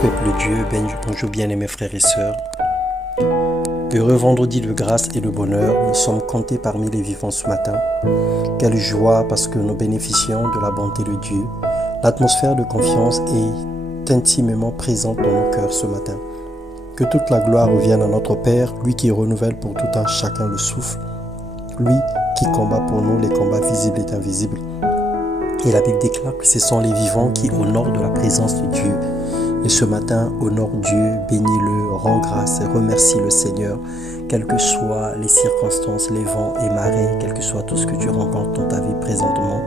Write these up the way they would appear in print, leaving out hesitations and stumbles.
peuple de Dieu, bonjour bien-aimés frères et sœurs. Heureux vendredi de grâce et de bonheur, nous sommes comptés parmi les vivants ce matin. Quelle joie parce que nous bénéficions de la bonté de Dieu. L'atmosphère de confiance est intimement présente dans nos cœurs ce matin. Que toute la gloire revienne à notre Père, lui qui renouvelle pour tout un chacun le souffle, lui qui combat pour nous les combats visibles et invisibles. Et la Bible déclare que ce sont les vivants qui honorent de la présence de Dieu. Et ce matin, honore Dieu, bénis-le, rends grâce et remercie le Seigneur, quelles que soient les circonstances, les vents et marées, quel que soit tout ce que tu rencontres dans ta vie présentement,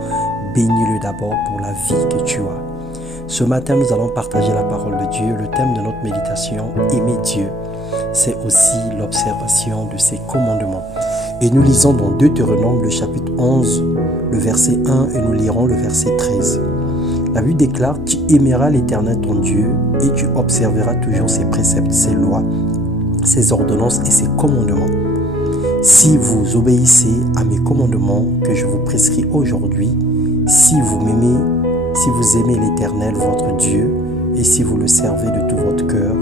bénis-le d'abord pour la vie que tu as. Ce matin, nous allons partager la parole de Dieu. Le thème de notre méditation, aimer Dieu, c'est aussi l'observation de ses commandements. Et nous lisons dans Deutéronome, le chapitre 11, le verset 1, et nous lirons le verset 13. La Bible déclare « Tu aimeras l'Éternel ton Dieu et tu observeras toujours ses préceptes, ses lois, ses ordonnances et ses commandements. Si vous obéissez à mes commandements que je vous prescris aujourd'hui, si vous aimez l'Éternel votre Dieu et si vous le servez de tout votre cœur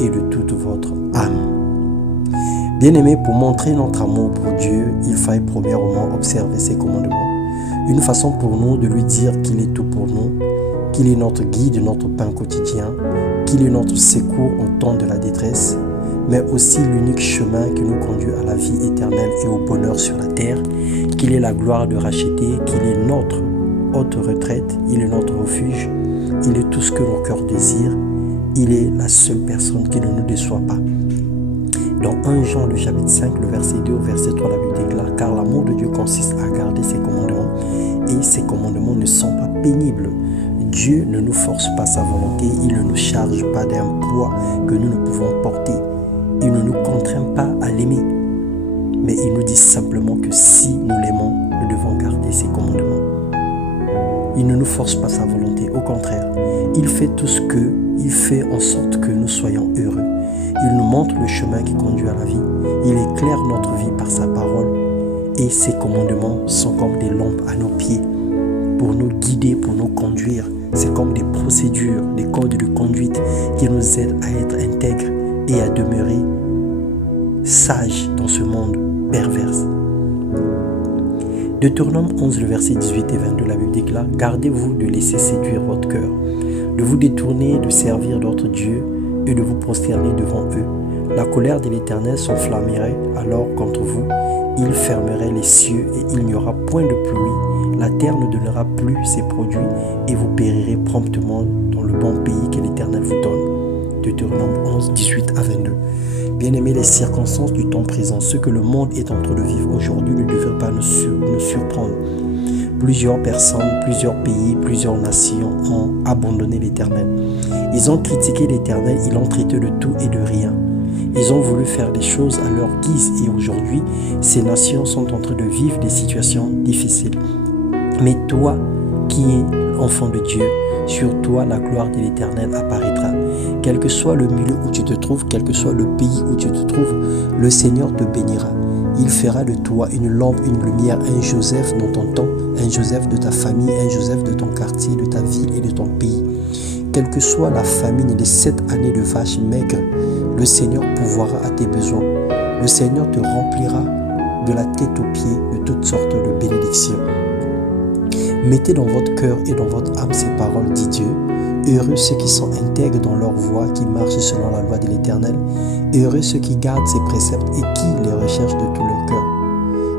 et de toute votre âme. » Bien-aimés, pour montrer notre amour pour Dieu, il faille premièrement observer ses commandements. Une façon pour nous de lui dire qu'il est tout pour nous, qu'il est notre guide, notre pain quotidien, qu'il est notre secours au temps de la détresse, mais aussi l'unique chemin qui nous conduit à la vie éternelle et au bonheur sur la terre, qu'il est la gloire de racheter, qu'il est notre haute retraite, il est notre refuge, il est tout ce que nos cœurs désirent, il est la seule personne qui ne nous déçoit pas. Dans 1 Jean, le chapitre 5, le verset 2 au verset 3, la Bible déclare « Car l'amour de Dieu consiste à garder ses commandements, et ses commandements ne sont pas pénibles. Dieu ne nous force pas sa volonté, il ne nous charge pas d'un poids que nous ne pouvons porter. Il ne nous contraint pas à l'aimer. Mais il nous dit simplement que si nous l'aimons, nous devons garder ses commandements. Il ne nous force pas sa volonté, au contraire. Il fait tout ce qu'il fait en sorte que nous soyons heureux. Il nous montre le chemin qui conduit à la vie. Il éclaire notre vie par sa parole. Et ses commandements sont comme des lampes à nos pieds pour nous guider, pour nous conduire. C'est comme des procédures, des codes de conduite qui nous aident à être intègres et à demeurer sages dans ce monde pervers. Deutéronome 11, le verset 18 et 22, la Bible déclare « Gardez-vous de laisser séduire votre cœur, de vous détourner de servir d'autres dieux et de vous prosterner devant eux. La colère de l'Éternel s'enflammerait alors contre vous, il fermerait les cieux et il n'y aura point de pluie. La terre ne donnera plus ses produits et vous périrez promptement dans le bon pays que l'Éternel vous donne. » Deutéronome 11, 18 à 22. Bien-aimés, les circonstances du temps présent, ce que le monde est en train de vivre aujourd'hui ne devrait pas nous surprendre. Plusieurs personnes, plusieurs pays, plusieurs nations ont abandonné l'Éternel. Ils ont critiqué l'Éternel, ils l'ont traité de tout et de rien. Ils ont voulu faire des choses à leur guise et aujourd'hui, ces nations sont en train de vivre des situations difficiles. Mais toi, qui es enfant de Dieu, sur toi la gloire de l'Éternel apparaîtra. Quel que soit le milieu où tu te trouves, quel que soit le pays où tu te trouves, le Seigneur te bénira. Il fera de toi une lampe, une lumière, un Joseph dans ton temps, un Joseph de ta famille, un Joseph de ton quartier, de ta ville et de ton pays. Quelle que soit la famine des 7 années de vaches maigres, le Seigneur pourvoira à tes besoins. Le Seigneur te remplira de la tête aux pieds de toutes sortes de bénédictions. Mettez dans votre cœur et dans votre âme ces paroles, dit Dieu. Heureux ceux qui sont intègres dans leur voie, qui marchent selon la loi de l'Éternel. Heureux ceux qui gardent ses préceptes et qui les recherchent de tout leur cœur.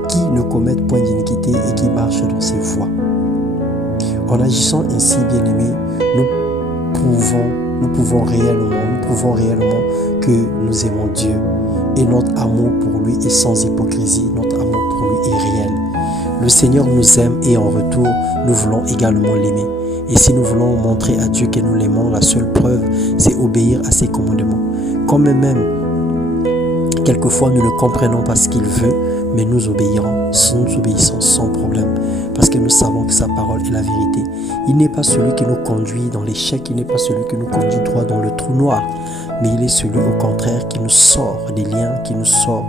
Qui ne commettent point d'iniquité et qui marchent dans ses voies. En agissant ainsi, bien-aimés, nous prouvons réellement que nous aimons Dieu. Et notre amour pour lui est sans hypocrisie, notre amour pour lui est réel. Le Seigneur nous aime et en retour, nous voulons également l'aimer. Et si nous voulons montrer à Dieu que nous l'aimons, la seule preuve, c'est obéir à ses commandements. Quand même, quelquefois, nous ne comprenons pas ce qu'il veut, mais nous obéissons sans problème. Parce que nous savons que sa parole est la vérité. Il n'est pas celui qui nous conduit dans l'échec, il n'est pas celui qui nous conduit droit dans le trou noir. Mais il est celui au contraire qui nous sort des liens, qui nous sort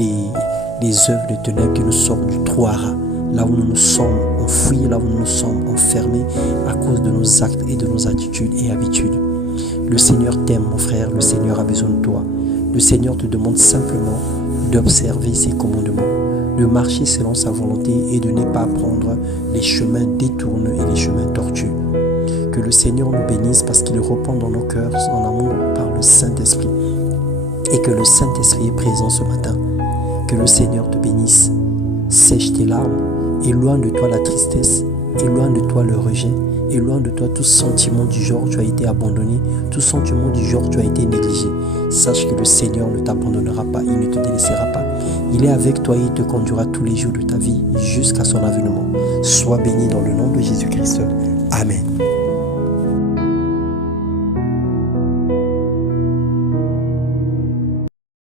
des œuvres de ténèbres, qui nous sort du trou à rats. Là où nous nous sommes enfouis, là où nous nous sommes enfermés à cause de nos actes et de nos attitudes et habitudes. Le Seigneur t'aime, mon frère, le Seigneur a besoin de toi. Le Seigneur te demande simplement d'observer ses commandements, de marcher selon sa volonté et de ne pas prendre les chemins détournés et les chemins tortueux. Que le Seigneur nous bénisse parce qu'il répond dans nos cœurs en amour par le Saint-Esprit. Et que le Saint-Esprit est présent ce matin. Que le Seigneur te bénisse. Sèche tes larmes. Éloigne de toi la tristesse. Éloigne de toi le rejet. Éloigne de toi tout sentiment du genre tu as été abandonné. Tout sentiment du genre tu as été négligé. Sache que le Seigneur ne t'abandonnera pas. Il ne te délaissera pas. Il est avec toi et il te conduira tous les jours de ta vie jusqu'à son avènement. Sois béni dans le nom de Jésus-Christ. Amen.